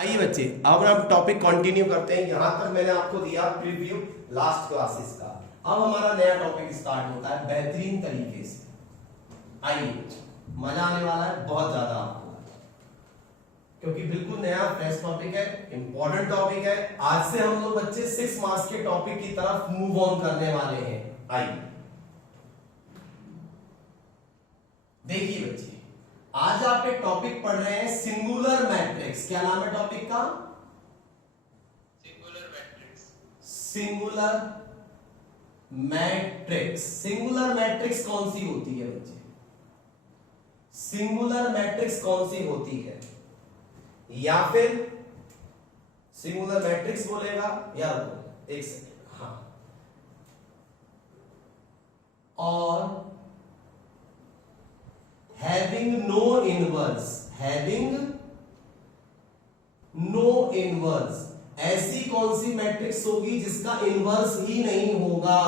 आइए बच्चे, अब हम टॉपिक कंटिन्यू करते हैं। यहां तक मैंने आपको दिया प्रीव्यू लास्ट क्लासेस का। अब हमारा नया टॉपिक स्टार्ट होता है बेहतरीन तरीके से। आइए, मजा आने वाला है बहुत ज्यादा आपको, क्योंकि बिल्कुल नया फ्रेश टॉपिक है, इंपॉर्टेंट टॉपिक है। आज से हम लोग बच्चे 6 मार्क्स के टॉपिक की तरफ मूव ऑन करने वाले हैं। आइए देखिए बच्चे, आज आप एक टॉपिक पढ़ रहे हैं सिंगुलर मैट्रिक्स। क्या नाम है टॉपिक का? Singular matrix. Singular matrix. Singular matrix कौन सी होती है बच्चे? सिंगुलर मैट्रिक्स कौन सी होती है? या फिर सिंगुलर मैट्रिक्स बोलेगा या एक सेकेंड, हाँ, और having no inverse, having no inverse, ऐसी कौन सी मैट्रिक्स होगी जिसका इनवर्स ही नहीं होगा?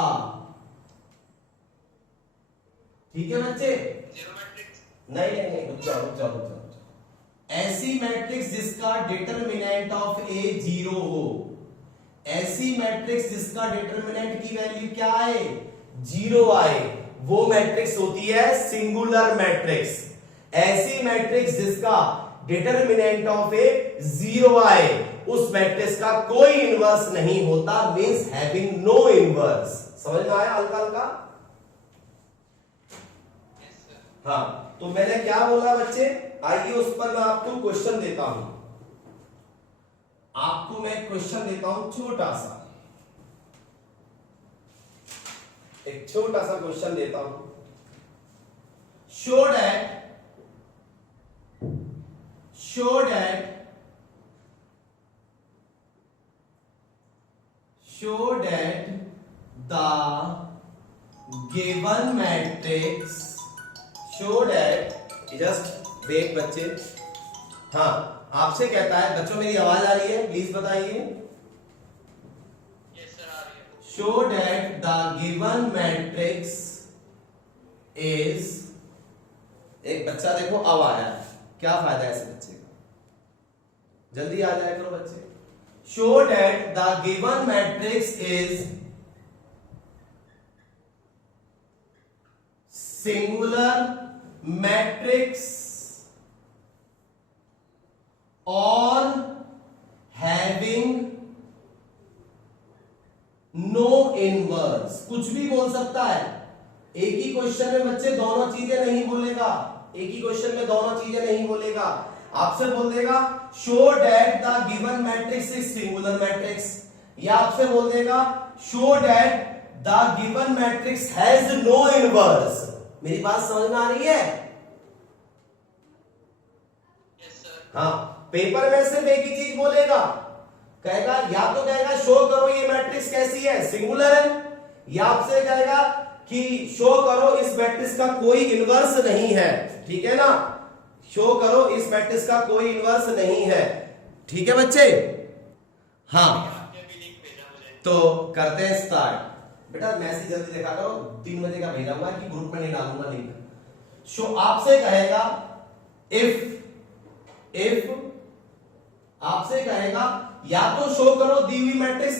ठीक है बच्चे? Zero matrix. नहीं, रुक जाओ। ऐसी मैट्रिक्स जिसका डिटरमिनेंट ऑफ ए 0 हो, ऐसी मैट्रिक्स जिसका डिटरमिनेंट की वैल्यू क्या आए? 0 आए, वो मैट्रिक्स होती है सिंगुलर मैट्रिक्स। ऐसी मैट्रिक्स जिसका डिटरमिनेंट ऑफ ए 0 आए, उस मैट्रिक्स का कोई इनवर्स नहीं होता, मींस हैविंग नो इनवर्स। समझ में आया हल्का हल्का? हाँ, तो मैंने क्या बोला बच्चे? आइए उस पर मैं आपको क्वेश्चन देता हूं। आपको मैं क्वेश्चन देता हूं छोटा सा, एक छोटा सा क्वेश्चन देता हूं। Show that the given matrix, show that, just wait बच्चे। हाँ, आपसे कहता है बच्चों, मेरी आवाज आ रही है? प्लीज बताइए। Show that the given matrix is, एक बच्चा देखो अब आया, क्या फायदा है ऐसे बच्चे का? जल्दी आ जाया करो बच्चे। Show that the given matrix is singular matrix or having no inverse. कुछ भी बोल सकता है, एक ही क्वेश्चन में बच्चे दोनों चीजें नहीं बोलेगा, एक ही क्वेश्चन में दोनों चीजें नहीं बोलेगा। आपसे बोल देगा show that the given matrix is singular matrix, या आपसे बोल देगा show that the given matrix has no inverse. मेरी बात समझ में आ रही है? हाँ, पेपर में सिर्फ एक ही चीज बोलेगा, कहेगा या तो कहेगा शो करो ये मैट्रिक्स कैसी है, सिंगुलर है, या आपसे कहेगा कि शो करो इस मैट्रिक्स का कोई इनवर्स नहीं है। ठीक है ना? शो करो इस मैट्रिक्स का कोई इनवर्स नहीं है। ठीक है बच्चे? हाँ, तो करते हैं स्टार्ट। बेटा मैसेज जल्दी देखा करो, 3 बजे का भेजा हुआ कि ग्रुप में नहीं डालूंगा लिंक। शो आपसे कहेगा इफ आपसे कहेगा या तो शो करो दी हुई मैट्रिक्स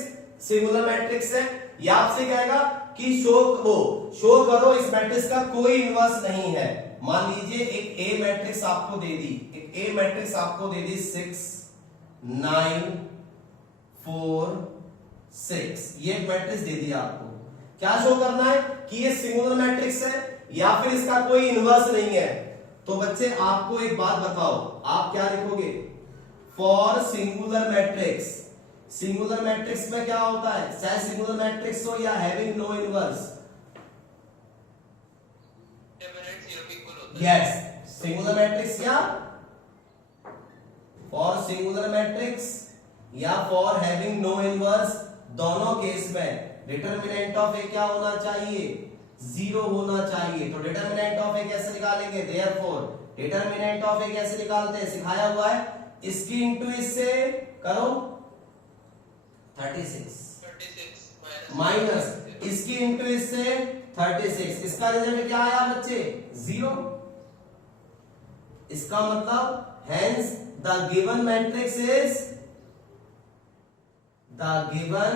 सिंगुलर मैट्रिक्स है, या आपसे कहेगा कि शो करो इस मैट्रिक्स का कोई इनवर्स नहीं है। मान लीजिए एक ए मैट्रिक्स आपको दे दी, 6 9 4 6, ये मैट्रिक्स दे दी आपको। क्या शो करना है कि ये सिंगुलर मैट्रिक्स है या फिर इसका कोई इनवर्स नहीं है। तो बच्चे आपको एक बात बताओ, आप क्या लिखोगे? For singular matrix, singular matrix में क्या होता है? चाहे सिंगुलर मैट्रिक्स हो या having no inverse, yes, singular matrix या फॉर सिंगुलर मैट्रिक्स या फॉर हैविंग नो इनवर्स, दोनों केस में डिटरमिनेंट ऑफ ए क्या होना चाहिए? 0 होना चाहिए। तो डिटरमिनेंट ऑफ ए कैसे निकालेंगे? देयरफॉर डिटरमिनेंट ऑफ ए कैसे निकालते हैं? सिखाया हुआ है, इसकी इंटू इससे करो 36 माइनस इसकी इंटू इससे 36, इसका रिजल्ट क्या आया बच्चे? 0। इसका मतलब hence the given matrix is the given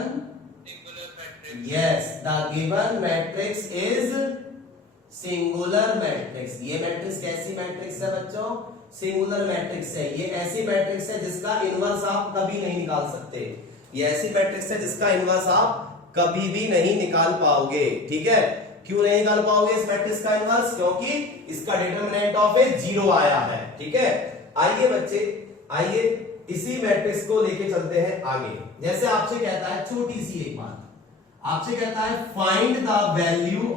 yes the given matrix is singular matrix. ये मैट्रिक्स कैसी मैट्रिक्स है बच्चों? सिंगुलर मैट्रिक्स है। ये ऐसी मैट्रिक्स है जिसका इनवर्स आप कभी नहीं निकाल सकते। ये ऐसी मैट्रिक्स है जिसका इनवर्स आप कभी भी नहीं निकाल पाओगे। ठीक है, क्यों नहीं निकाल पाओगे इस मैट्रिक्स का इनवर्स? क्योंकि इसका डिटरमिनेंट ऑफ ए 0 आया है। ठीक है, आइए बच्चे, आइए इसी मैट्रिक्स को लेके चलते हैं आगे। जैसे आपसे कहता है छोटी सी एक बात, आपसे कहता है find the value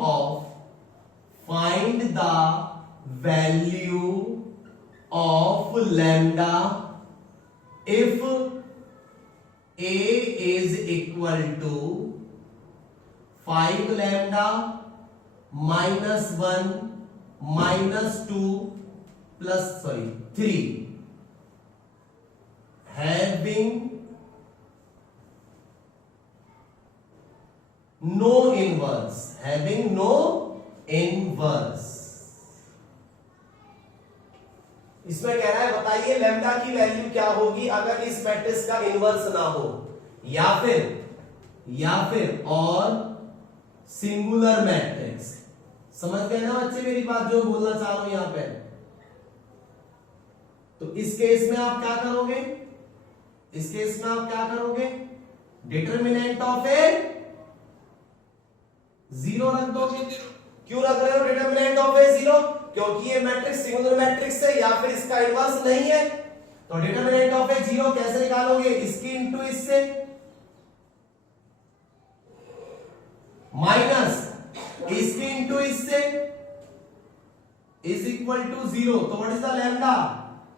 of lambda if a is equal to 5 lambda minus 1 minus 2 plus 3 having no inverse, इसमें कह रहा है बताइए लैम्डा की वैल्यू क्या होगी अगर इस मैट्रिक्स का इनवर्स ना हो, या फिर और सिंगुलर मैट्रिक्स। समझ गए ना बच्चे मेरी बात जो बोलना चाह रहा हूं यहां पे? तो इस केस में आप क्या करोगे? इस केस में आप क्या करोगे? डिटरमिनेंट ऑफ ए 0 रख दोगे। क्यों रख रहे हो डिटरमिनेंट ऑफ ए 0? क्योंकि ये मैट्रिक्स सिंगुलर मैट्रिक्स है या फिर इसका इनवर्स नहीं है। तो डिटरमिनेंट ऑफ ए 0 कैसे निकालोगे? इसकी इंटू इससे माइनस इसकी इंटू इससे इज इक्वल टू 0। तो what is the lambda?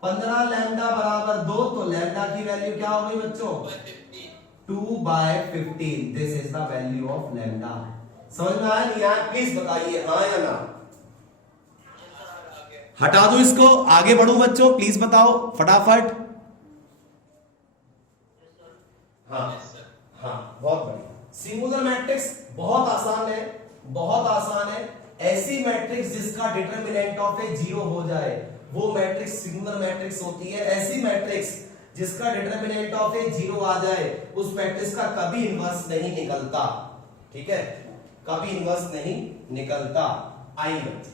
15 lambda बराबर 2। तो लैम्डा की वैल्यू क्या हो गई बच्चों? 2/15। This is the value of lambda. समझ में आया नहीं आया? प्लीज बताइए हाँ या ना। हटा दो इसको, आगे बढ़ो बच्चों, प्लीज बताओ फटाफट। हाँ हाँ, बहुत बढ़िया। सिंगुलर मैट्रिक्स बहुत आसान है, बहुत आसान है। ऐसी मैट्रिक्स जिसका डिटरमिनेंट ऑफ ए 0 हो जाए वो मैट्रिक्स सिंगुलर मैट्रिक्स होती है। ऐसी मैट्रिक्स जिसका डिटरमिनेंट ऑफ ए 0 आ जाए उस मैट्रिक्स का कभी इनवर्स नहीं निकलता। ठीक है, कभी इनवर्स नहीं निकलता। आइए बच्चे,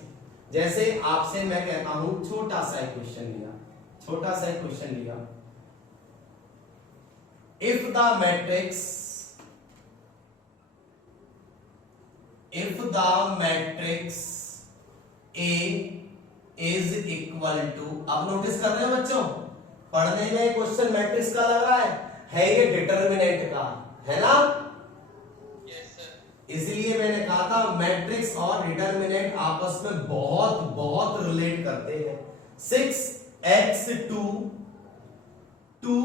जैसे आपसे मैं कहता हूं छोटा सा एक क्वेश्चन लिया, if the matrix A is equal to, अब नोटिस कर रहे हो बच्चों, पढ़ने में क्वेश्चन मैट्रिक्स का लग रहा है ये डिटरमिनेंट का है ना? इसलिए मैंने कहा था मैट्रिक्स और डिटरमिनेंट आपस में बहुत बहुत रिलेट करते हैं। 6x2 2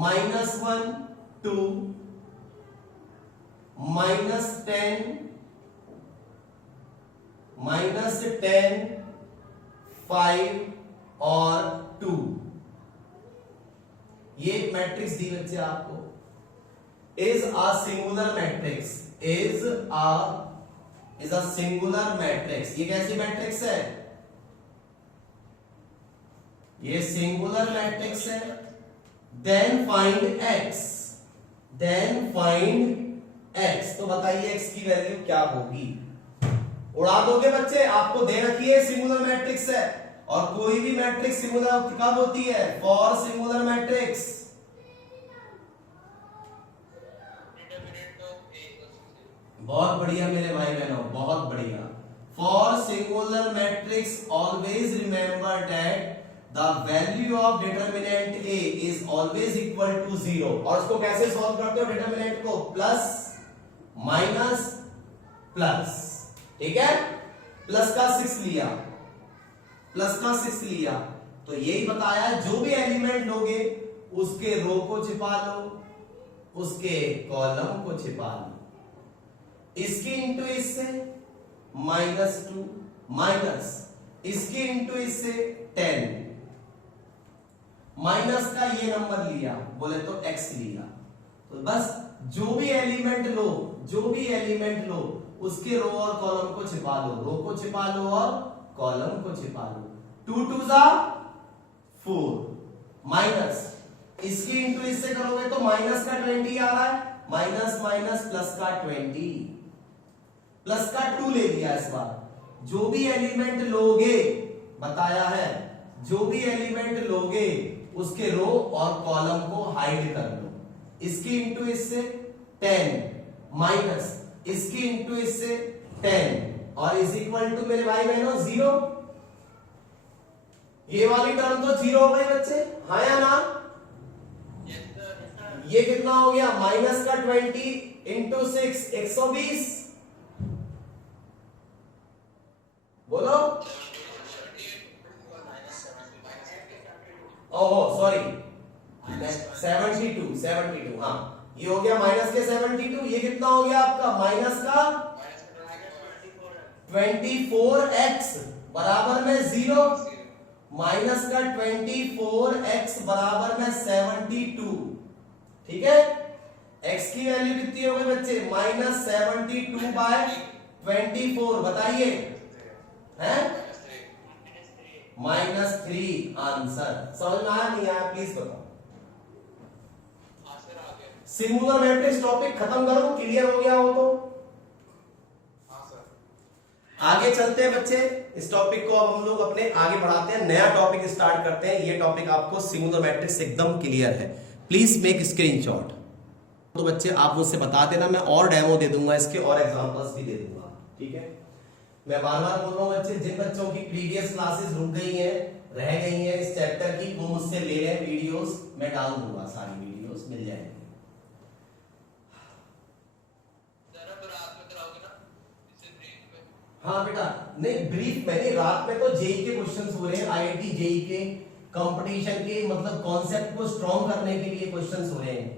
minus 1 2 minus 10 5 और 2, ये मैट्रिक्स दी बच्चे आपको, is a singular matrix, is a singular matrix. ये कैसी मैट्रिक्स है? ये सिंगुलर मैट्रिक्स है। देन फाइंड x, तो बताइए x की वैल्यू क्या होगी? उड़ा दोगे बच्चे, आपको दे रखी है सिंगुलर मैट्रिक्स है, और कोई भी मैट्रिक्स सिंगुलर कब होती है? फॉर सिंगुलर मैट्रिक्स बहुत बढ़िया मेरे भाई बहनों, बहुत बढ़िया। For singular matrix always remember that the value of determinant A is always equal to 0। और उसको कैसे सॉल्व करते हो डिटरमिनेंट को? Plus minus plus. ठीक है, प्लस का 6 लिया, तो यही बताया जो भी एलिमेंट लोगे उसके रो को छिपा लो, उसके कॉलम को छिपा लो। इसकी इंटू इससे -2 माइनस इसकी इंटू इससे 10, माइनस का ये नंबर लिया, बोले तो x लिया। तो बस जो भी एलिमेंट लो उसके रो और कॉलम को छिपा लो, रो को छिपा लो और कॉलम को छिपा लो। 2 2 4, माइनस इसकी इंटू इससे करोगे तो माइनस का 20 आ रहा है, माइनस माइनस प्लस का 20, प्लस का 2 ले लिया इस बार। जो भी एलिमेंट लोगे बताया है, जो भी एलिमेंट लोगे उसके रो और कॉलम को हाइड कर लो। इसकी इंटू इससे 10 माइनस इसकी इंटू इससे 10 और इज इक्वल टू मेरे भाई बहनों 0। ये वाली टर्म तो 0 हो गई बच्चे, हाँ या ना? ये कितना हो गया? माइनस का 20 इंटू 6 120, बोलो। ओहो सॉरी 72 हाँ, ये हो गया माइनस के 72। ये कितना हो गया आपका? माइनस का 24x बराबर में 0, माइनस का 24x बराबर में 72। ठीक है, x की वैल्यू कितनी हो गई बच्चे? माइनस 72 बाय 24, बताइए है -3 आंसर। समझ में आया नहीं आया प्लीज बताओ। सिंगुलर मैट्रिक्स टॉपिक खत्म करो, क्लियर हो गया हो तो आगे चलते हैं बच्चे। इस टॉपिक को अब हम लोग अपने आगे बढ़ाते हैं, नया टॉपिक स्टार्ट करते हैं। ये टॉपिक आपको सिंगुलर मैट्रिक्स एकदम क्लियर है, प्लीज मेक स्क्रीनशॉट। तो बच्चे आप मुझसे बता देना, मैं और डेमो दे दूंगा इसके और एग्जांपल्स भी दे दूंगा। ठीक है, मैं बार बार बोल रहा हूँ बच्चे, जिन बच्चों की प्रीवियस क्लासेस रुक गई हैं, रह गई हैं इस चैप्टर की, वो मुझसे ले लें वीडियोस, मैं डाल दूंगा, सारी वीडियोस मिल जाएंगी। हाँ बेटा, नहीं ब्रीफ में नहीं, रात में तो जेई के क्वेश्चंस हो रहे हैं, आईआईटी जेई के कंपटीशन के, मतलब कॉन्सेप्ट को स्ट्रॉन्ग करने के लिए क्वेश्चंस हो रहे हैं।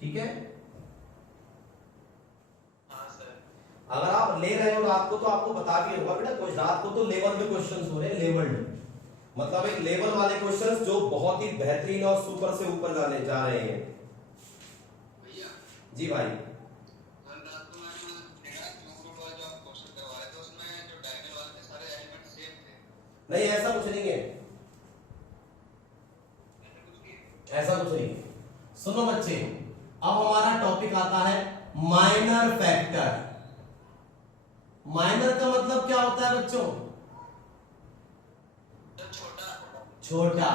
ठीक है, अगर आप ले रहे हो रात को तो आपको बता भी होगा बेटा, कुछ रात को तो लेवल में क्वेश्चंस हो रहे हैं, लेवल्ड मतलब एक लेवल वाले क्वेश्चंस जो बहुत ही बेहतरीन और सुपर से ऊपर जाने जा रहे हैं। जी भाई, नहीं ऐसा कुछ नहीं है, ऐसा कुछ नहीं है। सुनो बच्चे, अब हमारा टॉपिक आता है माइनर फैक्टर। माइनर का मतलब क्या होता है बच्चों? छोटा।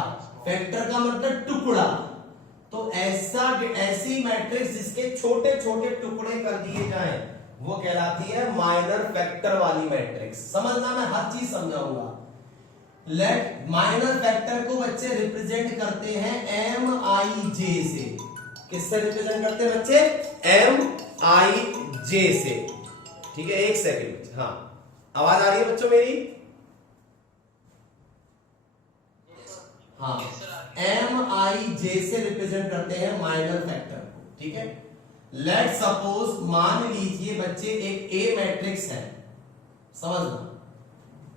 फैक्टर का मतलब टुकड़ा। तो ऐसी मैट्रिक्स जिसके छोटे छोटे टुकड़े कर दिए जाएं, वो कहलाती है माइनर फैक्टर वाली मैट्रिक्स। समझना, मैं हर चीज समझाऊंगा। लेट माइनर फैक्टर को बच्चे रिप्रेजेंट करते हैं MIJ से। किससे रिप्रेजेंट करते हैं बच्चे? MIJ से। ठीक है, एक सेकंड, हाँ आवाज आ रही है बच्चों मेरी? हाँ, MIJ से रिप्रेजेंट करते हैं माइनर फैक्टर को। ठीक है, लेट सपोज मान लीजिए बच्चे एक A मैट्रिक्स है, समझना,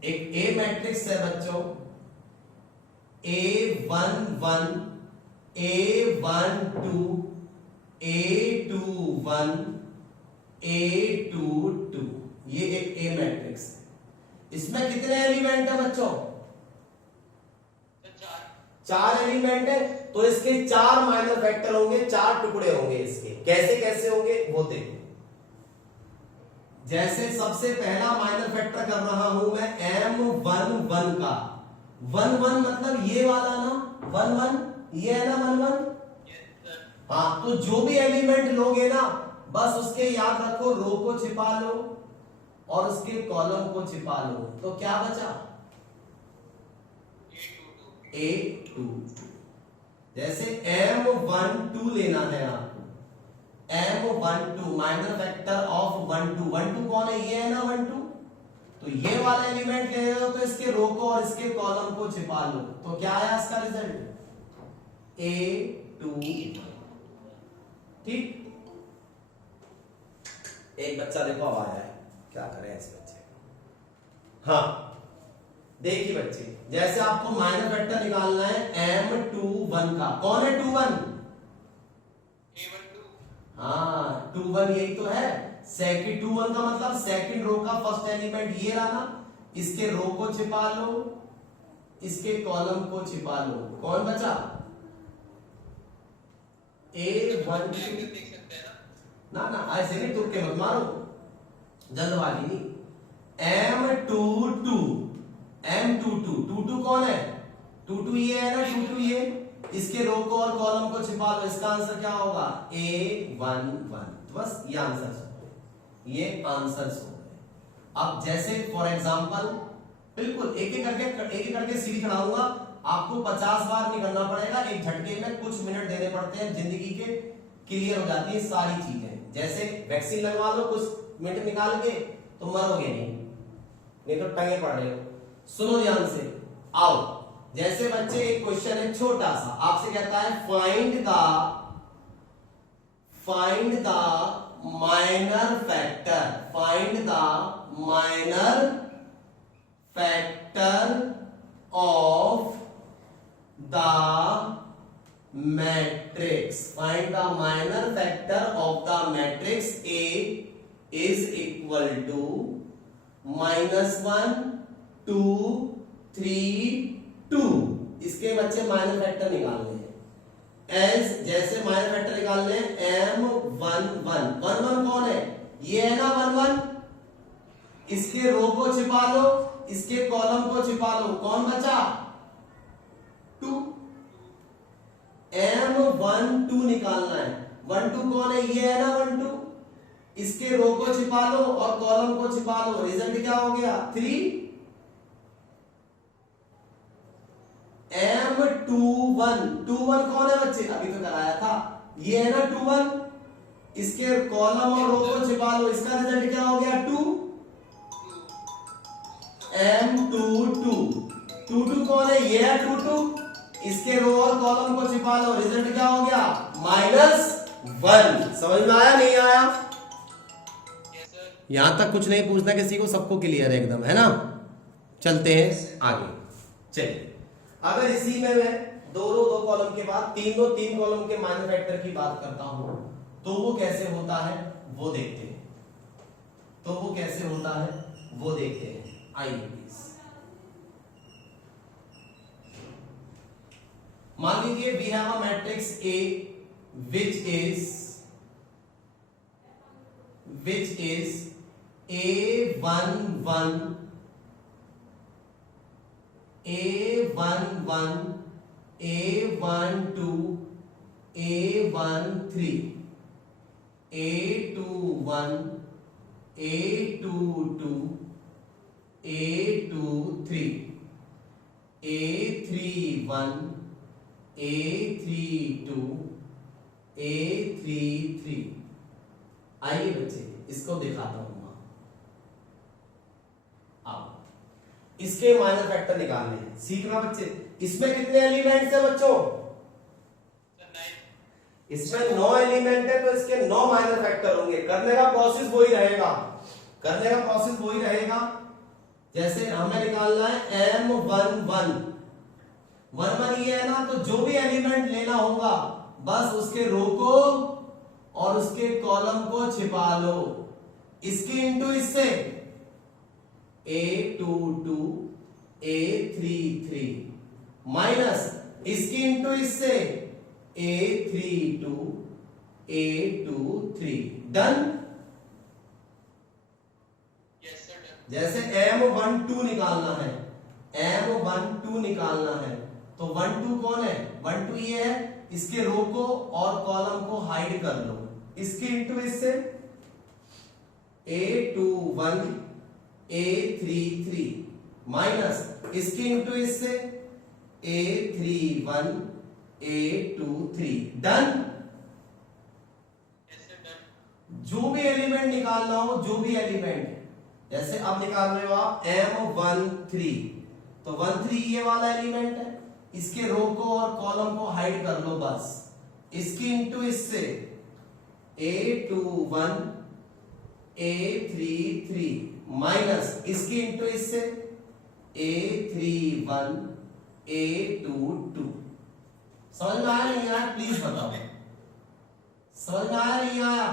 एक A मैट्रिक्स है बच्चों, A11 A12 A21 A22, ये एक A मैट्रिक्स है। इसमें कितने एलिमेंट है बच्चों? 4 एलिमेंट है, तो इसके 4 माइनर फैक्टर होंगे, 4 टुकड़े होंगे इसके। कैसे कैसे होंगे वो देखो। जैसे सबसे पहला माइनर फैक्टर कर रहा हूं मैं M11 का। 11 मतलब ये वाला ना, 11 ये है ना 11। हाँ, तो जो भी एलिमेंट लोगे ना, बस उसके याद रखो, रो को छिपा लो और उसके कॉलम को छिपा लो, तो क्या बचा? A22। जैसे M12 लेना है आपको, M12 माइनर फैक्टर ऑफ 12। 12 कौन है? ये है ना 12। तो ये वाला एलिमेंट ले रहे हो तो इसके रो को और इसके कॉलम को छिपा लो, तो क्या आया इसका रिजल्ट? A2। ठीक, एक बच्चा देखो अब आया है, क्या करें इस बच्चे को? हाँ देखिए बच्चे, जैसे आपको माइनर फैक्टर निकालना है M21 का। कौन है 21? हाँ 21 यही तो है। सेकंड 21 का मतलब सेकंड रो का फर्स्ट एलिमेंट ये रहा ना, इसके रो को छिपा लो, इसके कॉलम को छिपा लो, कौन बचा? A1 ना ना ऐसे नहीं, तुक्के मत मारो, जल्दबाजी नहीं। M22 M22 कौन है? 22 ये है ना, 22 ये, इसके रो को और कॉलम को छिपा लो, इसका आंसर क्या होगा? A11। बस ये आंसर हो, ये आंसर्स हो गए। अब जैसे फॉर एग्जांपल बिल्कुल एक एक करके सीढ़ी चढ़ाऊंगा, आपको 50 बार नहीं करना पड़ेगा, एक झटके में कुछ मिनट देने पड़ते हैं, जिंदगी के क्लियर हो जाती है सारी चीजें। जैसे वैक्सीन लगवा लो कुछ मिनट निकाल के तो मरोगे नहीं तो टंगे पड़ रहे हो। सुनो ध्यान से, आओ। जैसे बच्चे एक क्वेश्चन है छोटा सा, आपसे कहता है find the minor factor, find the minor factor of the matrix, find the minor factor of the matrix A is equal to -1 2 3 2। इसके बच्चे माइनर फैक्टर निकालने हैं। एस जैसे माइनर फैक्टर निकालने हैं, M11 कौन है? ये है ना 11, इसके रो को छिपा लो, इसके कॉलम को छिपा लो, कौन बचा? 2। M12 निकालना है, 12 कौन है? ये है ना 12, इसके रो को छिपा लो और कॉलम को छिपा लो, रिजल्ट क्या हो गया? 3। M21 कौन है बच्चे? अभी तो कराया था, ये है ना 21, इसके कॉलम और रो को छिपा लो, इसका रिजल्ट क्या हो गया? 2। M22 कौन है? ये है 22, इसके रो और कॉलम को छिपा लो, रिजल्ट क्या हो गया? -1। समझ में आया नहीं आया? यहां तक कुछ नहीं पूछना किसी को, सबको क्लियर है एकदम, है ना? चलते हैं आगे। चलिए, अगर इसी में मैं दो कॉलम के बाद तीन कॉलम के माइनर फैक्टर की बात करता हूं तो वो कैसे होता है वो देखते हैं, आइए प्लीज। मान लीजिए we have a matrix A which is A11 A11 A12 A13 A21 A22 A23 A31 A32 A33। आइए बच्चे इसको दिखाता हूं मैं। अब इसके माइनर फैक्टर निकालने हैं, सीखना बच्चे। इसमें कितने एलिमेंट्स हैं बच्चों? इसमें 9 एलिमेंट है, तो इसके 9 माइनर फैक्टर होंगे। करने का प्रोसेस वही रहेगा, जैसे हमें निकालना है M11 ये है ना, तो जो भी एलिमेंट लेना होगा बस उसके रो को और उसके कॉलम को छिपा लो, इसकी इंटू इससे A22 A33 माइनस इसकी इंटू इससे A32 A23। डन? जैसे M12 निकालना है, तो 12 कौन है? 12 ये है, इसके रो को और कॉलम को हाइड कर लो, इसकी इंटू इससे A21 A33 माइनस इसकी इंटू इससे A31 A23। डन? जो भी एलिमेंट निकालना हो, जैसे अब निकाल रहे हो आप M13, तो 13 ये वाला एलिमेंट है, इसके रो को और कॉलम को हाइड कर लो बस, इसकी इंटू इससे A21 A33 माइनस इसकी इंटू इससे A31 A22। समझ में आया नहीं आया? प्लीज बताओ, समझ में आया नहीं आया?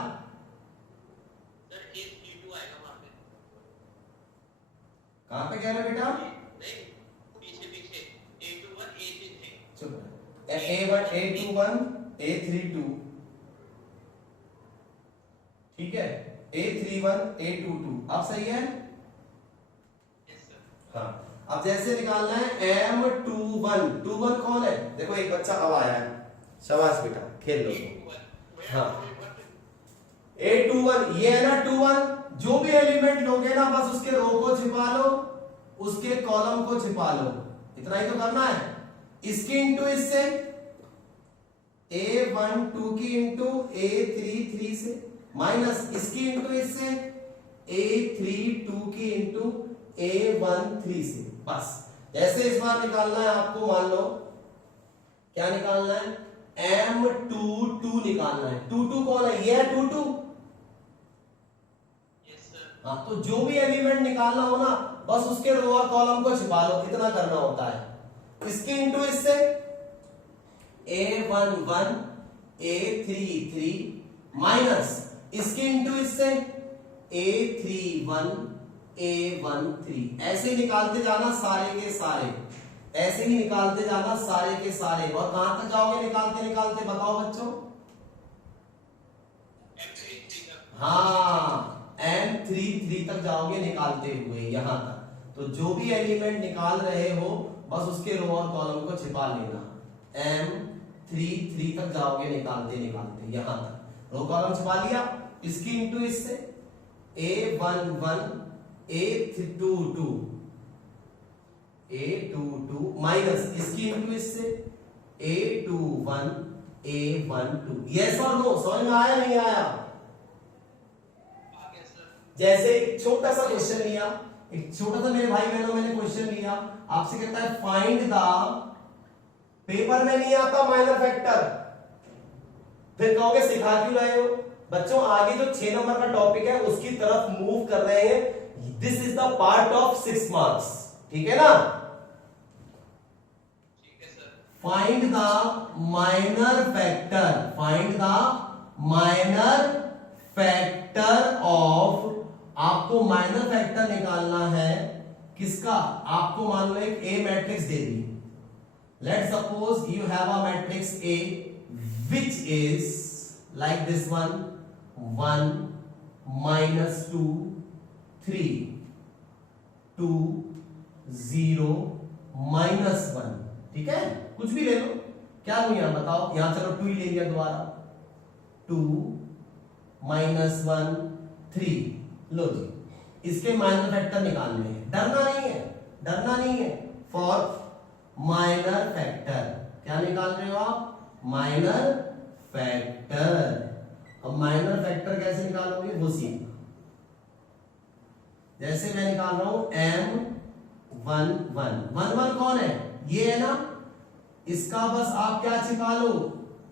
कहां पे कह रहे बेटा? A1 A21 A32 ठीक है, A31 A22 आप सही है। हाँ, अब जैसे निकालना है M21 कौन है, देखो एक बच्चा अब आया है, शाबाश बेटा खेल लो। हाँ, A21 ये है ना 21, जो भी एलिमेंट लोगे ना बस उसके रो को छिपा लो, उसके कॉलम को छिपा लो, इतना ही तो करना है। इसकी इंटू इससे A12 की इंटू A33 से, माइनस इसकी इंटू इससे A32 की इंटू A13 से, बस। जैसे इस बार निकालना है आपको, मान लो क्या निकालना है, M22 निकालना है। 22 कौन है, ये है 22। हाँ, तो जो भी एलिमेंट निकालना हो ना बस उसके रो और कॉलम को छिपा लो, इतना करना होता है। इसकी इंटू इससे A11 A33 माइनस इसकी इंटू इससे A31 A13, ऐसे ही निकालते जाना सारे के सारे, ऐसे ही निकालते जाना सारे के सारे। और कहां तक जाओगे निकालते निकालते, बताओ बच्चों। हाँ, M33 तक जाओगे निकालते हुए यहां तक। तो जो भी एलिमेंट निकाल रहे हो बस उसके रो और कॉलम को छिपा लेना। M33 तक जाओगे निकालते निकालते यहां तक, रो कॉलम छिपा लिया। इसकी इंटू इससे A11 A22 A22 माइनस इसकी इंटू इससे A21 A12। यस और नो, समझ में आया नहीं आया। जैसे एक छोटा सा क्वेश्चन लिया, एक छोटा सा मेरे भाई बहनों मैंने क्वेश्चन लिया, आपसे कहता है फाइंड द, पेपर में नहीं आता माइनर फैक्टर, फिर कहोगे सिखा क्यों रहे हो। बच्चों आगे जो 6 नंबर का टॉपिक है उसकी तरफ मूव कर रहे हैं, this is the part of 6 marks, ठीक है ना। Find the minor factor, find the minor factor of, आपको माइनर फैक्टर निकालना है किसका, आपको मान लो एक ए मैट्रिक्स दे दी, let suppose you have a matrix a which is like this one 1 -2 3 2 0 -1, ठीक है, कुछ भी ले लो, क्या लूं यहां बताओ, यहां चलो 2 ही ले लिया दोबारा, 2 -1 3, लो जी, इसके माइनर फैक्टर निकालने हैं, डरना नहीं है, डरना नहीं है। फॉर माइनर फैक्टर क्या निकाल रहे हो आप, माइनर फैक्टर। अब माइनर फैक्टर कैसे निकालोगे वो सीखना। जैसे मैं निकाल रहा हूं M11 कौन है, ये है ना, इसका बस आप क्या छिपा लो,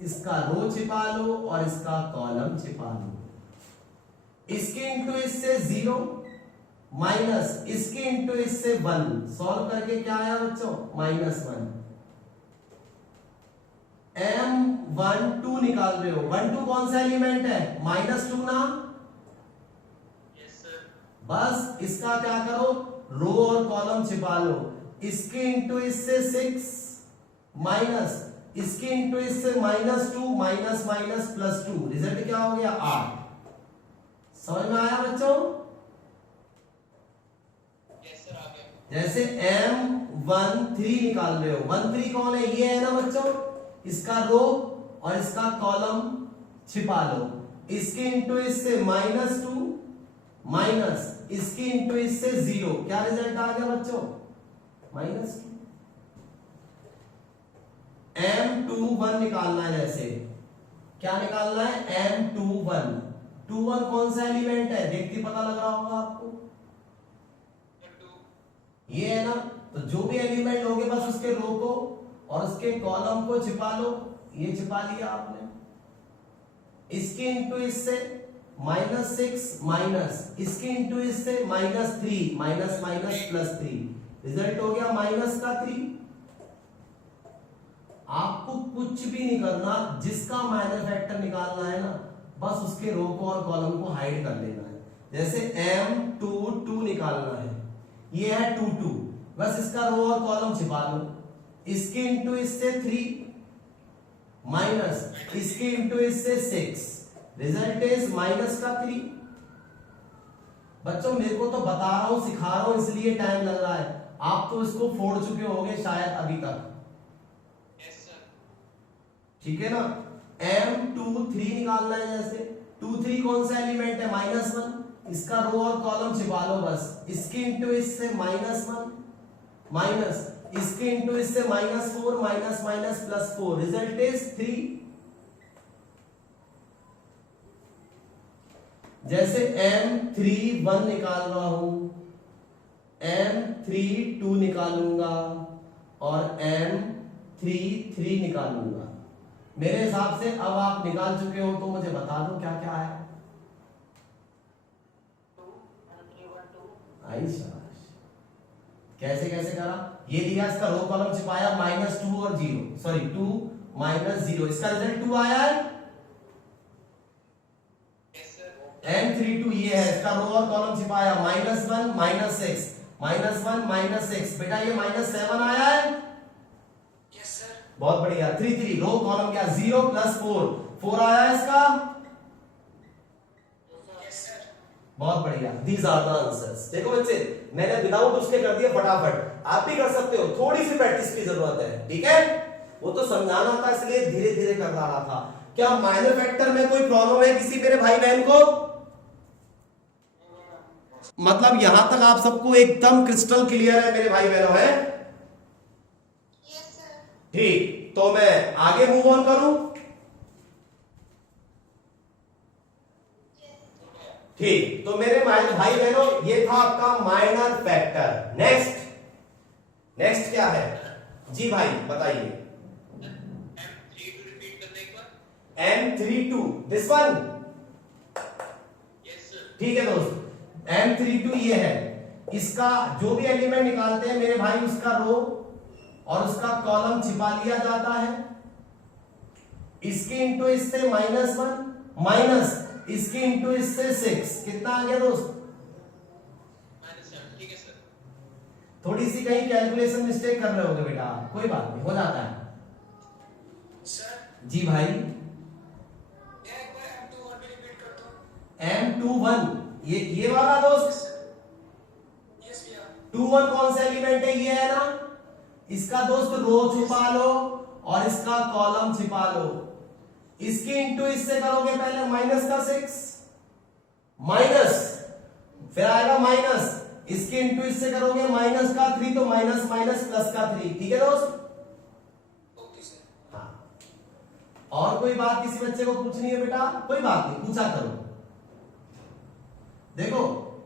इसका रो छिपा लो और इसका कॉलम छिपा लो। इसके इंटू इससे 0 माइनस इसके इंटू इससे 1, सॉल्व करके क्या आया बच्चों, -1। M12 निकाल रहे हो, 12 कौन सा एलिमेंट है, -2 ना, बस इसका क्या करो, रो और कॉलम छिपा लो। इसके इंटू इससे 6 माइनस इसके इंटू इससे -2 माइनस माइनस +2, रिजल्ट क्या हो गया 8। समझ में आया बच्चों। जैसे M13 निकाल रहे हो, 13 कौन है, ये है ना बच्चों, इसका रो और इसका कॉलम छिपा लो। इसके इंटू इससे -2 माइनस इसके इंटू इससे 0, क्या रिजल्ट आ गया बच्चों, -2। M21 निकालना है, जैसे क्या निकालना है, M21 कौन सा एलिमेंट है, देखते पता लग रहा होगा आपको, ये है ना। तो जो भी एलिमेंट लोगे बस उसके रो को और उसके कॉलम को छिपा लो, ये छिपा लिया आपने। इसके इंटू इससे -6 माइनस इसके इंटू इससे -3 माइनस माइनस +3, रिजल्ट हो गया -3। आपको कुछ भी नहीं करना, जिसका माइनर फैक्टर निकालना है ना बस उसके रो को और कॉलम को हाइड कर लेना है। जैसे M22 निकालना है, ये है 22, बस इसका रो और कॉलम छिपा लो। इसके इंटू इससे 3 माइनस इसके इंटू इससे 6, रिजल्ट इज माइनस का 3। बच्चों मेरे को तो बता रहा हूं, सिखा रहा हूं, इसलिए टाइम लग रहा है। आप तो इसको फोड़ चुके होंगे शायद अभी तक। ठीक है ना। M23 निकालना है। जैसे 2 3 कौन सा एलिमेंट है? -1। इसका रो और कॉलम छिपा लो बस। इसके इंटू इससे -1 माइनस, इसके इंटू इससे -4 माइनस माइनस +4, रिजल्ट इज 3। जैसे M31 निकाल रहा हूं, M32 निकालूंगा और M33 निकालूंगा। मेरे हिसाब से अब आप निकाल चुके हो, तो मुझे बता दो क्या क्या है। आई शाबाश। कैसे कैसे करा? ये दिया, इसका रो कॉलम छिपाया, -2 और 0, सॉरी 2 -0, इसका रिजल्ट 2 आया है। M32 ये है, इसका रो और कॉलम छिपाया, -1 -6, -1 -6, बेटा ये -7 आया है। Yes sir. बहुत बढ़िया। 3 3 रो कॉलम क्या? 0 + 4 आया है इसका। Yes sir. बहुत बढ़िया। These are the answers. देखो बच्चे, मैंने विदाउट उसके कर दिया फटाफट, आप भी कर सकते हो, थोड़ी सी प्रैक्टिस की जरूरत है। ठीक है, वो तो समझाना था इसलिए धीरे धीरे कर रहा था। क्या माइनर फैक्टर में कोई प्रॉब्लम है किसी मेरे भाई बहन को? मतलब यहां तक आप सबको एकदम क्रिस्टल क्लियर है मेरे भाई बहनों? है यस सर। ठीक, तो मैं आगे मूव ऑन करूं? ठीक, तो मेरे भाई बहनों ये था आपका माइनर फैक्टर। नेक्स्ट क्या है जी भाई बताइए? M32 this one. ठीक है दोस्त, M32 ये है। इसका जो भी एलिमेंट निकालते हैं मेरे भाई, उसका रो और उसका कॉलम छिपा लिया जाता है। इसके इंटू इससे -1 माइनस इसके इंटू इससे 6, कितना आ गया दोस्त? -7। ठीक है सर। थोड़ी सी कहीं कैलकुलेशन मिस्टेक कर रहे होगे बेटा, कोई बात नहीं, हो जाता है। सर जी भाई, एक बार M21 भी रिपीट कर दो। M21 ये वाला दोस्त। यस भैया। 21 कौन सा एलिमेंट है? ये है ना। इसका दोस्त रो छुपा लो और इसका कॉलम छिपा लो। इसके इंटू इससे करोगे पहले -6 माइनस, फिर आएगा माइनस, इसके इंटू इससे करोगे -3, तो माइनस माइनस +3। ठीक है दोस्त? Okay sir. हाँ, और कोई बात किसी बच्चे को पूछनी है बेटा? कोई बात नहीं, पूछा करो। देखो,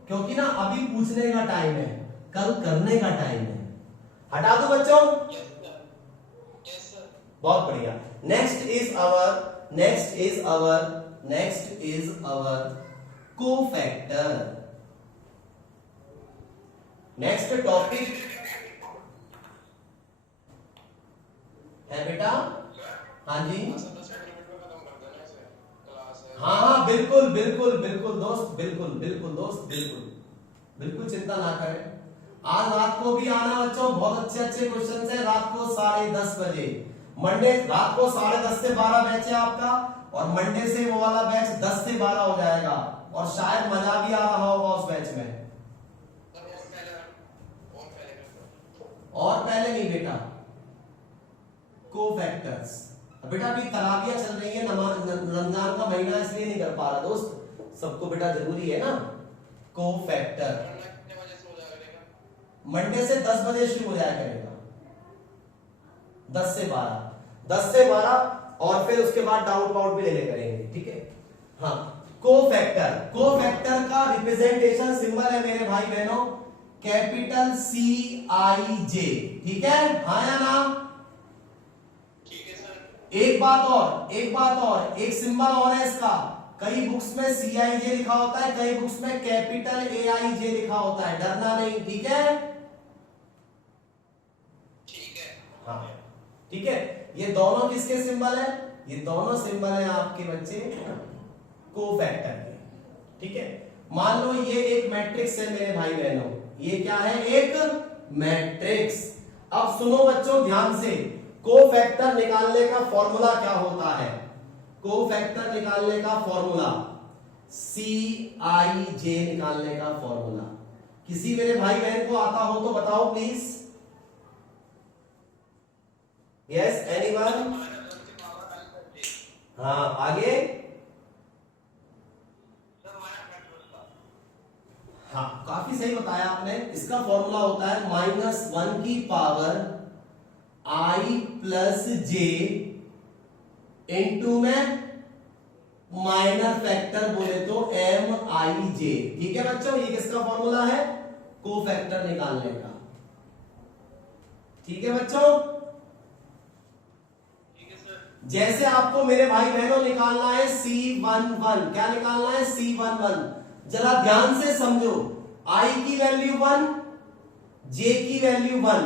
क्योंकि ना अभी पूछने का टाइम है, कल करने का टाइम है। हटा दो बच्चों? Yes sir. बहुत बढ़िया। Next is our cofactor. Next topic है बेटा। हाँ जी, हाँ बिल्कुल बिल्कुल बिल्कुल दोस्त, बिल्कुल चिंता ना करें। आज रात को भी आना बच्चों, बहुत अच्छे क्वेश्चन है। रात को 10:30 बजे, मंडे रात को 10:30 से 12 बैच है आपका, और मंडे से वो वाला बैच 10 से 12 हो जाएगा, और शायद मजा भी आ रहा होगा उस बैच में। और पहले नहीं बेटा, कोफैक्टर्स। बेटा अभी तरावियां चल रही है, रमजान का महीना, इसलिए नहीं कर पा रहा दोस्त, सबको बेटा जरूरी है ना। कोफैक्टर मंडे से 10 बजे शुरू हो जाया करेगा, 10 से 12, और फिर उसके बाद डाउट वाउट भी लेने करेंगे। ठीक है, हाँ। कोफैक्टर का रिप्रेजेंटेशन सिंबल है मेरे भाई बहनों, कैपिटल CIJ। ठीक है, हाँ या ना? ठीक है सर। एक बात और, एक सिंबल और है इसका। कई बुक्स में CIJ लिखा होता है, कई बुक्स में कैपिटल AIJ लिखा होता है, डरना नहीं। ठीक है, हाँ ठीक है। ये दोनों किसके सिंबल है? ये दोनों सिंबल है आपके बच्चे कोफैक्टर के। ठीक है, मान लो ये एक मैट्रिक्स है मेरे भाई बहनों, ये क्या है? एक मैट्रिक्स। अब सुनो बच्चों ध्यान से, कोफैक्टर निकालने का फॉर्मूला क्या होता है? कोफैक्टर निकालने का फॉर्मूला, CIJ निकालने का फॉर्मूला। किसी मेरे भाई बहन को आता हो तो बताओ प्लीज। Yes anyone? हाँ आगे। हाँ काफी सही बताया आपने। इसका फॉर्मूला होता है -1 की power I plus J into में माइनर फैक्टर बोले तो MIJ। ठीक है बच्चों, ये किसका फॉर्मूला है? कोफैक्टर निकालने का। ठीक है बच्चों, जैसे आपको मेरे भाई बहनों निकालना है C11, क्या निकालना है? C11। जरा ध्यान से समझो, I की वैल्यू 1, J की वैल्यू 1,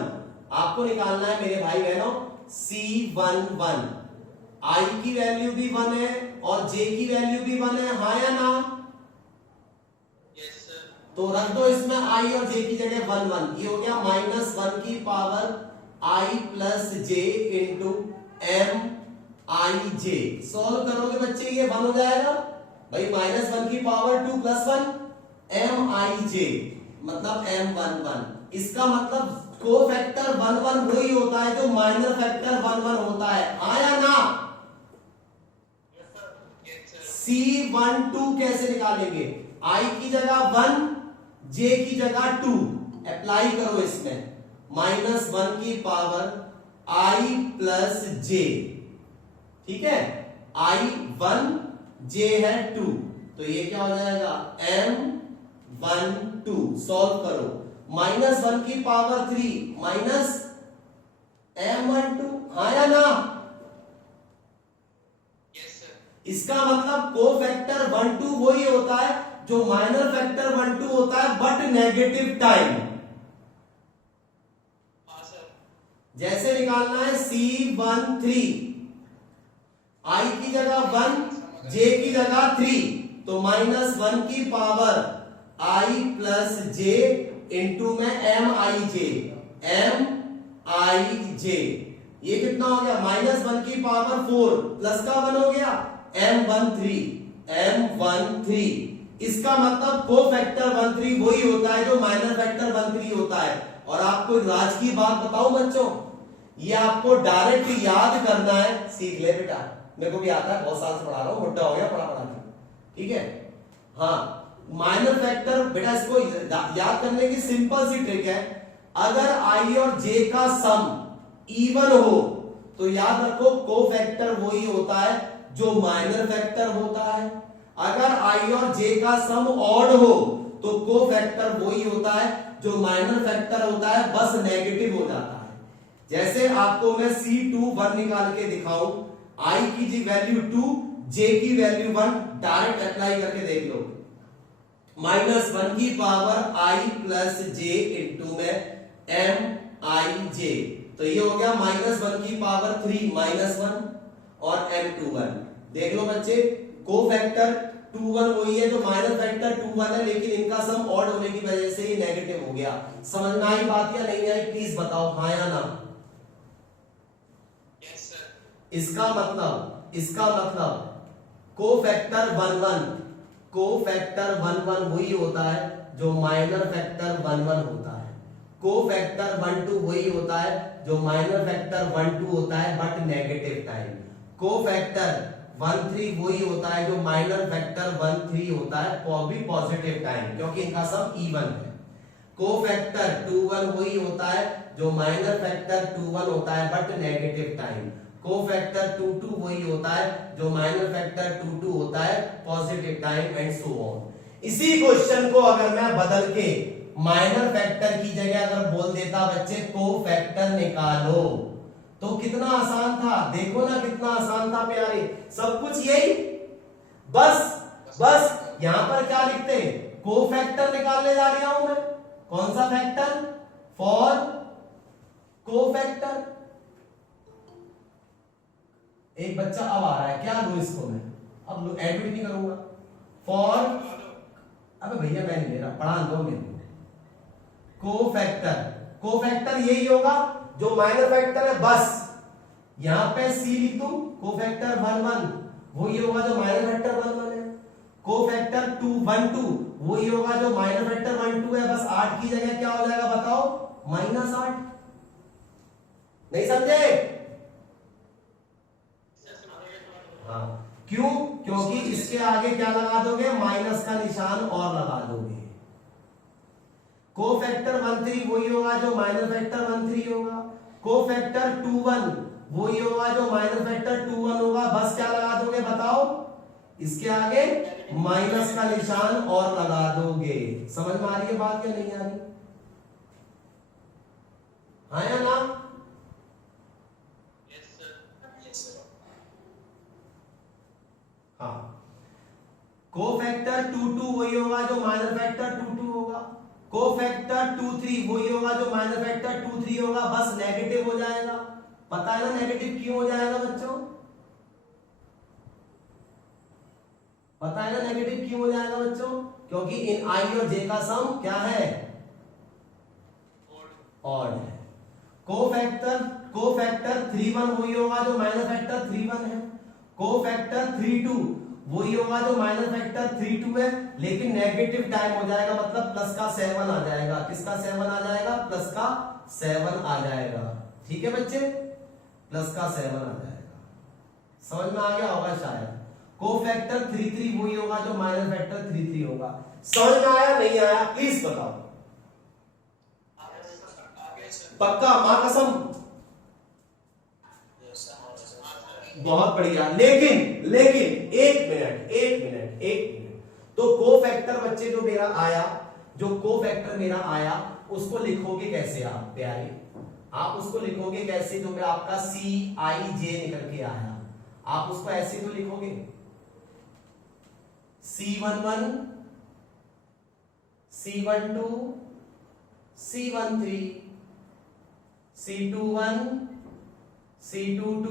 आपको निकालना है मेरे भाई बहनों C11। I की वैल्यू भी 1 है और J की वैल्यू भी 1 है, हाँ या ना? Yes sir. तो रख दो इसमें I और J की जगह 1 1। ये हो गया -1 की power I plus J into MIJ। Solve करोगे बच्चे ये 1 हो जाएगा भाई। -1 की पावर 2 प्लस 1 MIJ मतलब M11। इसका मतलब कोफैक्टर 1 1 वही होता है जो माइनर फैक्टर 1 1 होता है, हाँ या ना? C12 कैसे निकालेंगे? I की जगह 1, J की जगह 2, अप्लाई करो इसमें। -1 की पावर I प्लस J, ठीक है? I 1, J है 2, तो ये क्या हो जाएगा? M12। सॉल्व करो। -1 की पावर 3 माइनस M12, हाँ या ना? इसका मतलब कोफैक्टर 1 2 वही होता है जो माइनर फैक्टर 1 2 होता है बट नेगेटिव टाइम। जैसे निकालना है C13, I की जगह 1, J की जगह 3, तो -1 की power I plus J into में MIJ। ये कितना हो गया? -1 की पावर 4 प्लस का 1 हो गया M13। इसका मतलब कोफैक्टर 13 वही होता है जो माइनर फैक्टर 13 होता है। और आपको एक राज की बात बताऊं बच्चों, ये आपको डायरेक्ट याद करना है। सीख ले बेटा, मेरे को भी आता है, बहुत साल से पढ़ा रहा हूं, बुढ़ा हो गया पढ़ा पढ़ा के। ठीक है, हाँ माइनर फैक्टर बेटा, इसको याद करने की सिंपल सी ट्रिक है। अगर I और J का सम इवन हो तो याद रखो कोफैक्टर वही होता है जो माइनर फैक्टर होता है। अगर I और J का सम ऑड हो तो कोफैक्टर वही होता है जो माइनर फैक्टर होता है, बस नेगेटिव हो जाता है। जैसे आपको मैं C21 निकाल के दिखाऊं, I की वैल्यू 2, J की वैल्यू 1, डायरेक्ट अप्लाई करके देख लो। -1 की power I plus J into में MIJ, तो ये हो गया -1 की पावर 3 -1 और M21। देख लो बच्चे, कोफैक्टर 21 वही है जो माइनर फैक्टर 21 है, लेकिन इनका सम ऑड होने की वजह से ये नेगेटिव हो गया। समझ में आई बात या नहीं आई? प्लीज बताओ हाँ या ना। Yes sir. इसका मतलब कोफैक्टर 11 वही होता है जो माइनर फैक्टर 11 होता है। कोफैक्टर 1 2 वही होता है जो माइनर फैक्टर 1 2 होता है बट नेगेटिव टाइम। कोफैक्टर 1 3 वही होता है जो माइनर फैक्टर 1 3 होता है भी पॉजिटिव टाइम, क्योंकि इनका सम इवन है। कोफैक्टर 2 1 वही होता है जो माइनर फैक्टर 2 1 होता है बट नेगेटिव टाइम। कोफैक्टर 2 2 वही होता है जो माइनर फैक्टर 2 2 होता है positive time and so on. इसी क्वेश्चन को अगर मैं बदल के माइनर फैक्टर की जगह अगर बोल देता बच्चे कोफैक्टर निकालो, तो कितना आसान था। देखो ना कितना आसान था प्यारे, सब कुछ यही। बस यहां पर क्या लिखते हैं? कोफैक्टर निकालने जा रहा हूं मैं। कौन सा फैक्टर? For cofactor. एक बच्चा अब आ रहा है, क्या लूं इसको मैं? अब एडमिट नहीं करूंगा। फॉर, अबे भैया मैं नहीं ले रहा, पढ़ा दो मेरे को। कोफैक्टर यही होगा जो माइनर फैक्टर है। बस यहां पे C लिख दूं, कोफैक्टर 1 1 वही होगा जो माइनस फैक्टर 1 1 है। कोफैक्टर 2 1 2 वही होगा जो माइनस फैक्टर 1 2 है, बस 8 की जगह क्या हो जाएगा बताओ, -8। नहीं समझे? हाँ, क्यों? क्योंकि इसके आगे क्या लगा दोगे, माइनस का निशान और लगा दोगे। कोफैक्टर 1 3 वही होगा जो माइनस फैक्टर 1 3 होगा। कोफैक्टर 2 1 वही होगा जो माइनस फैक्टर 2 1 होगा, बस क्या लगा दोगे बताओ, इसके आगे माइनस का निशान और लगा दोगे। समझ में आ रही है बात या नहीं आ रही? हाँ या ना? हाँ, कोफैक्टर 2 2 वही होगा जो माइनस फैक्टर 2 2 होगा। कोफैक्टर 2 3 वही होगा जो माइनस फैक्टर 2 3 होगा, बस नेगेटिव हो जाएगा। पता है ना नेगेटिव क्यों हो जाएगा बच्चों? पता है ना नेगेटिव क्यों हो जाएगा बच्चों? क्योंकि इन आई और जे का सम क्या है, ऑड है। कोफैक्टर 3 1 वही होगा जो माइनस फैक्टर 3 1 है। कोफैक्टर 3 2 वही होगा जो माइनस फैक्टर 3 2 है, लेकिन नेगेटिव टाइम हो जाएगा, मतलब प्लस का 7 आ जाएगा। किसका 7 आ जाएगा? प्लस का 7 आ जाएगा। ठीक है बच्चे, प्लस का 7 आ जाएगा। समझ में आ गया होगा शायद। कोफैक्टर 3 3 वही होगा जो माइनस फैक्टर 3 3 होगा। समझ में आया नहीं आया प्लीज बताओ। पक्का? मां कसम? बहुत बढ़िया। लेकिन एक मिनट तो कोफैक्टर बच्चे जो मेरा आया, उसको लिखोगे कैसे आप प्यारे? आप उसको लिखोगे कैसे जो मैं आपका CIJ निकल के आया, आप उसको ऐसे तो लिखोगे C11 C12 C13 C21 C22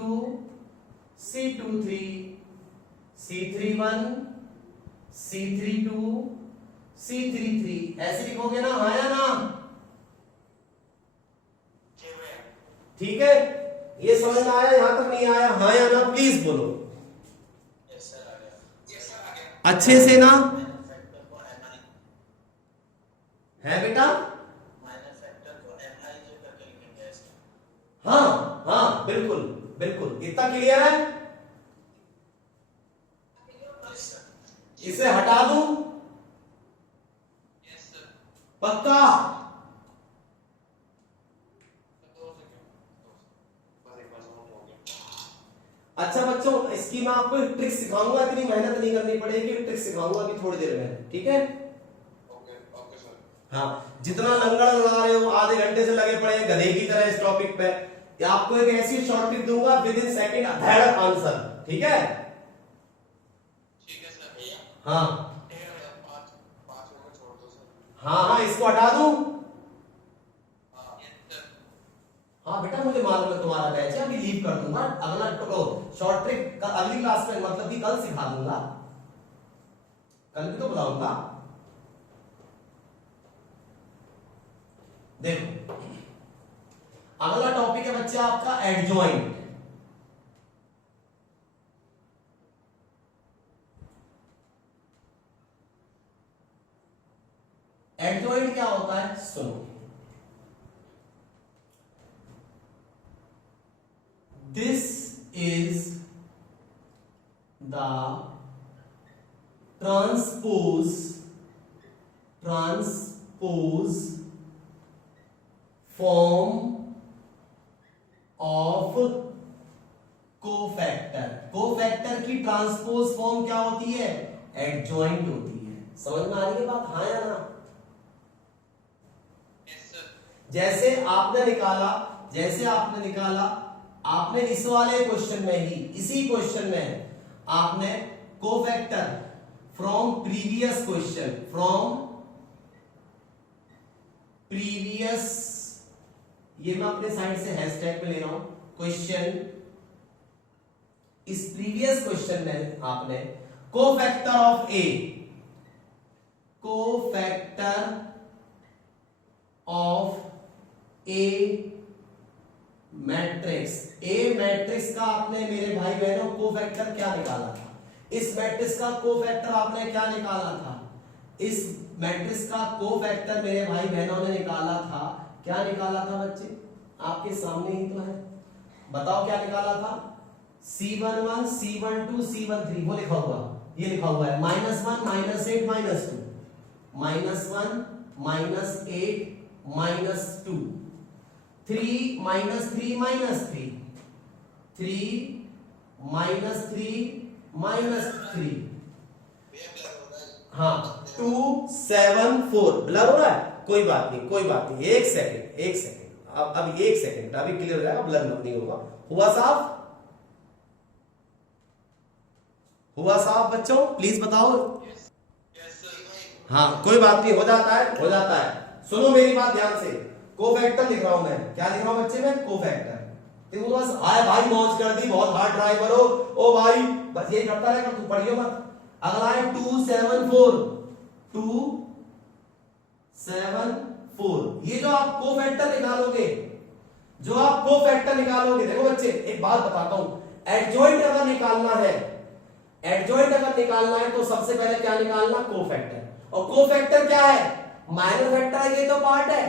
C23 C31 C32 C33 ऐसे लिखोगे ना? हाँ या ना? ठीक है, ये समझ में आया? यहां तक नहीं आया? हाँ या ना प्लीज बोलो अच्छे से ना। है बेटा? हाँ हाँ बिल्कुल बिल्कुल, इतना क्लियर है? इसे हटा दूं? पक्का? अच्छा बच्चों, इसकी मैं आपको एक ट्रिक सिखाऊंगा, इतनी मेहनत नहीं करनी पड़ेगी, ट्रिक सिखाऊंगा अभी थोड़ी देर में, ठीक है? Okay sir. हाँ, जितना लंगड़ लगा रहे हो, आधे घंटे से लगे पड़े हैं गधे की तरह इस टॉपिक पे, या आपको एक ऐसी शॉर्ट ट्रिक दूंगा विद इन सेकंड धैर्य आंसर, ठीक है? ठीक है सर भैया। हाँ 5 मिनट छोड़ दो सर। हाँ हाँ, इसको हटा दूं? Yes sir. हाँ बेटा, मुझे मालूम है तुम्हारा बैच है, अभी लीव कर दूंगा। अगला शॉर्ट ट्रिक अगली क्लास में, मतलब कि कल सिखा दूंगा, कल भी तो बुलाऊंगा। देखो, अगला टॉपिक है बच्चे आपका एडजॉइंट। एडजॉइंट क्या होता है सुनो। This is the transpose form of cofactor. Cofactor की ट्रांसपोज फॉर्म क्या होती है? एडजॉइंट होती है। समझ में आ रही है बात? हाँ या ना? Yes sir. जैसे आपने निकाला, आपने इस वाले क्वेश्चन में ही, इसी क्वेश्चन में आपने कोफैक्टर फ्रॉम प्रीवियस क्वेश्चन, ये मैं अपने साइड से हैशटैग में ले रहा हूं, क्वेश्चन, इस प्रीवियस क्वेश्चन में आपने कोफैक्टर ऑफ ए मैट्रिक्स का आपने मेरे भाई बहनों कोफैक्टर क्या निकाला था? इस मैट्रिक्स का कोफैक्टर आपने क्या निकाला था? इस मैट्रिक्स का कोफैक्टर मेरे भाई बहनों ने निकाला था। क्या निकाला था बच्चे? आपके सामने ही तो है, बताओ क्या निकाला था? C11 C12 C13 वो लिखा हुआ, ये लिखा हुआ है -1 -8 -2 -1 -8 -2 3 -3 -3 3 -3 हाँ 2 7 4 ब्लर हो रहा है, कोई बात नहीं कोई बात नहीं, एक सेकंड अब एक सेकंड अभी क्लियर हो जाएगा, ब्लर नहीं होगा। हुआ साफ? हुआ साफ बच्चों? प्लीज बताओ। हाँ कोई बात नहीं, हो जाता है। सुनो मेरी बात ध्यान से, कोफैक्टर लिख रहा हूं मैं। क्या लिख रहा हूं बच्चे में? कोफैक्टर। तो बस आए भाई मौज कर दी, बहुत हार्ड ड्राइवर हो ओ भाई, बस ये करता रहेगा, तू पढ़ियो मत। अगला है 2 7 4 2 7 4। ये जो आप कोफैक्टर निकालोगे, देखो बच्चे एक बात बताता हूं, एडजॉइंट अगर निकालना है तो सबसे पहले क्या निकालना? कोफैक्टर। और कोफैक्टर क्या है? माइनर फैक्टर का ये तो पार्ट है।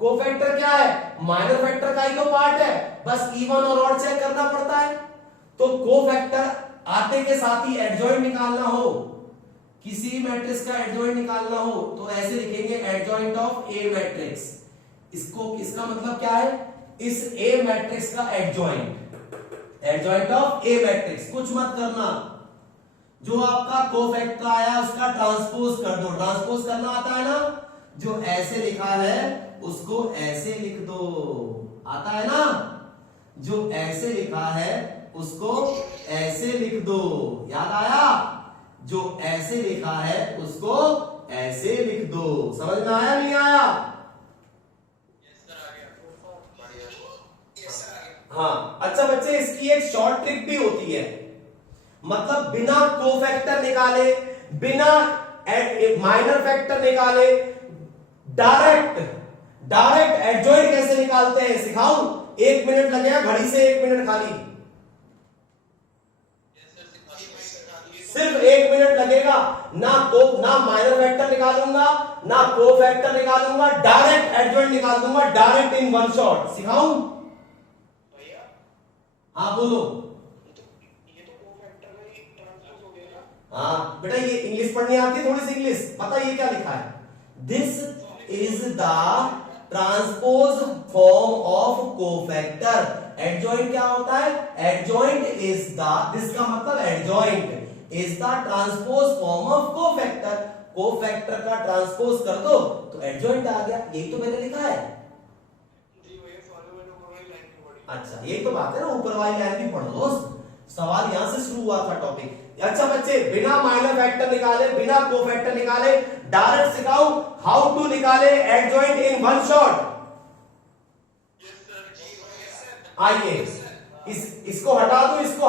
कोफैक्टर क्या है? माइनर फैक्टर का ही तो पार्ट है, बस इवन और ऑड चेक करना पड़ता है। तो कोफैक्टर आते के साथ ही एडजॉइंट निकालना हो, किसी मैट्रिक्स का एडजॉइंट निकालना हो तो ऐसे लिखेंगे एडजॉइंट ऑफ ए मैट्रिक्स। इसका मतलब क्या है? इस ए मैट्रिक्स का एडजॉइंट ऑफ ए मैट्रिक्स। कुछ मत करना, जो आपका कोफैक्टर आया उसका ट्रांसपोज कर दो। ट्रांसपोज करना आता है ना? जो ऐसे लिखा है उसको ऐसे लिख दो, आता है ना? जो ऐसे लिखा है उसको ऐसे लिख दो, याद आया? जो ऐसे लिखा है उसको ऐसे लिख दो। समझ में आया नहीं आया? हाँ अच्छा बच्चे, इसकी एक शॉर्ट ट्रिक भी होती है, मतलब बिना कोफैक्टर निकाले, बिना माइनर फैक्टर निकाले, डायरेक्ट एडजॉइंट कैसे निकालते हैं सिखाऊं? 1 मिनट लगेगा, घड़ी से 1 मिनट खाली, सिर्फ 1 मिनट लगेगा। ना माइनर फैक्टर निकालूंगा ना कोफैक्टर निकालूंगा, डायरेक्ट एडजॉइंट निकाल दूंगा, डायरेक्ट इन वन शॉट। सिखाऊं? हाँ बोलो। हाँ बेटा, ये इंग्लिश पढ़नी आती है थोड़ी सी इंग्लिश? पता ये क्या लिखा है? This is the transpose form of cofactor. Adjoint क्या होता है? एडजॉइंट इज द, दिस का मतलब adjoint is the transpose form of cofactor. Cofactor का ट्रांसपोज कर दो तो एडजॉइंट आ गया, यही तो मैंने लिखा है। अच्छा यही तो बात है ना, ऊपर वाली लाइन भी पढ़ लो, सवाल यहां से शुरू हुआ था टॉपिक। अच्छा बच्चे, बिना माइनर फैक्टर निकाले, बिना कोफैक्टर निकाले, डायरेक्ट सिखाऊं हाउ टू निकाले एडजॉइंट इन वन शॉट। आइए इसको हटा दूं, इसको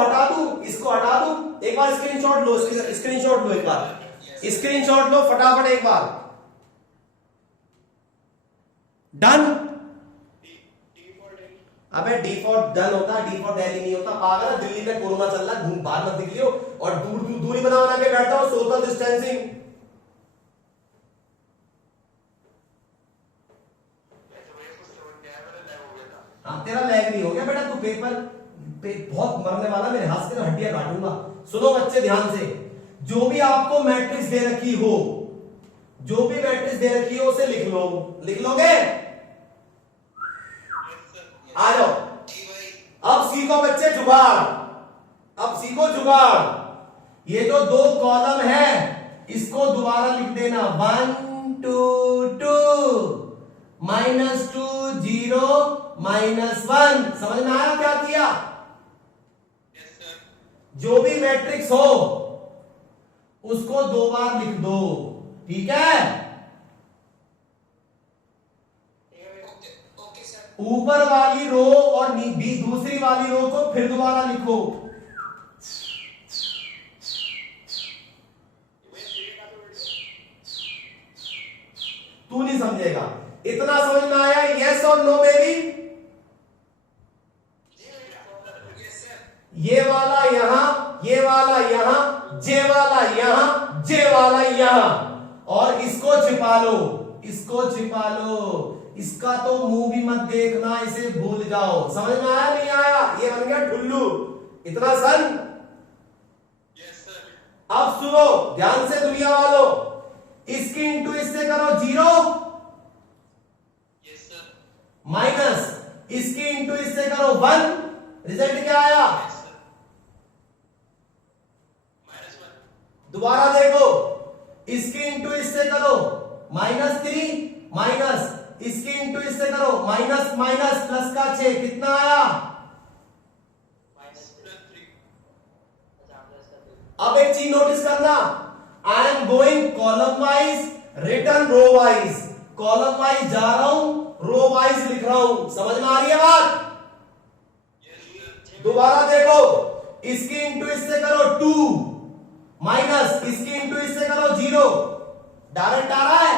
हटा दूं। एक बार स्क्रीनशॉट लो, एक बार स्क्रीनशॉट लो फटाफट एक बार। डन? अबे डी फॉर डन होता है, डी फॉर डेली नहीं होता, पागल है। दिल्ली में कोरोना चल रहा है, घूम बाहर मत निकलियो और दूरी बना के बैठा हो, सोशल डिस्टेंसिंग। हाँ तेरा लैग नहीं हो गया बेटा, तू पेपर पे बहुत मरने वाला, मेरे हाथ से ना हड्डियां काटूंगा। सुनो बच्चे ध्यान से, जो भी आपको मैट्रिक्स दे रखी हो, उसे लिख लो। लिख लोगे? आ जाओ। अब सीखो बच्चे जुगाड़। ये जो 2 कॉलम है इसको दोबारा लिख देना, 1 2 2 -2 0 -1। समझ में आया क्या किया? जो भी मैट्रिक्स हो उसको 2 बार लिख दो, ठीक है? ऊपर वाली रो और दूसरी वाली रो को फिर दोबारा लिखो। तू नहीं समझेगा, इतना समझ में आया? यस और नो बेबी? ये वाला यहां, जे वाला यहां, जे वाला यहां, और इसको छिपा लो, इसको छिपा लो। इसका तो मुंह भी मत देखना, इसे भूल जाओ। समझ में आया नहीं आया? ये बन गया ठुल्लू। इतना सन। Yes sir. अब सुनो ध्यान से दुनिया वालों, इसकी इंटू इससे करो 0 यस सर। माइनस इसकी इंटू इससे करो 1, रिजल्ट क्या आया? Yes sir. -1। दोबारा देखो, इसकी इंटू इससे करो -3 माइनस इसकी इंटू इससे करो माइनस माइनस प्लस का 6, कितना आया? -3। अब एक चीज नोटिस करना, I am going column wise, return row wise. Column wise जा रहा हूं, रो वाइज लिख रहा हूं। समझ में आ रही है बात? Yes sir. दोबारा देखो, इसकी इंटू इससे करो 2 माइनस इसकी इंटू इससे करो 0, डायरेक्ट आ रहा है।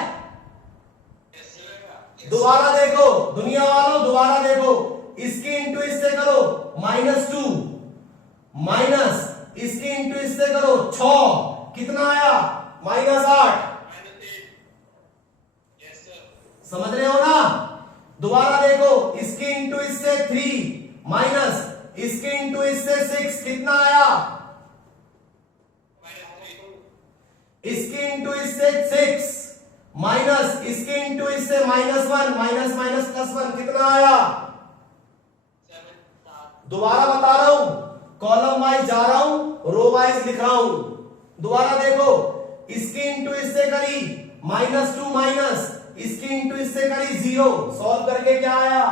Yes sir. दोबारा देखो दुनिया वालों, दोबारा देखो, इसकी इंटू इससे करो -2 माइनस इसकी इंटू इससे करो 6, कितना आया? -8। -8। Yes sir. समझ रहे हो ना? दोबारा देखो, इसकी इंटू इससे 3 माइनस इसकी इंटू इससे 6, कितना आया? -3। इसकी इंटू इससे 6 माइनस इसकी इंटू इससे -1 माइनस माइनस +1, कितना आया? 7। दोबारा बता रहा हूं, कॉलम वाइज जा रहा हूं, रो वाइज लिख रहा हूं। दोबारा देखो, इसकी इंटू इससे करी -2 माइनस इसकी इंटू इससे करी 0, सॉल्व करके क्या आया?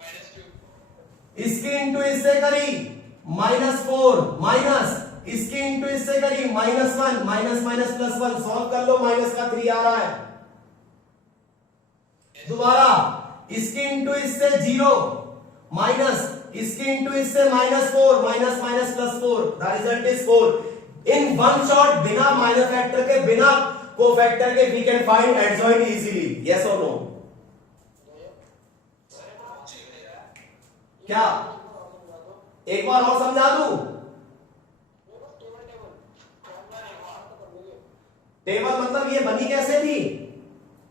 -2। इसकी इंटू इससे करी -4 माइनस इसकी इंटू इससे करी -1 माइनस माइनस +1, सॉल्व कर लो, माइनस का 3 आ रहा है। दोबारा इसकी इंटू इससे 0 माइनस इसकी इंटू इससे -4 minus minus +4, the result is 4। In one shot, बिना माइनस फैक्टर के, बिना कोफैक्टर के, we can find adjoint easily. Yes और नो? क्या एक बार और समझा दूं? टेबल मतलब ये बनी कैसे थी?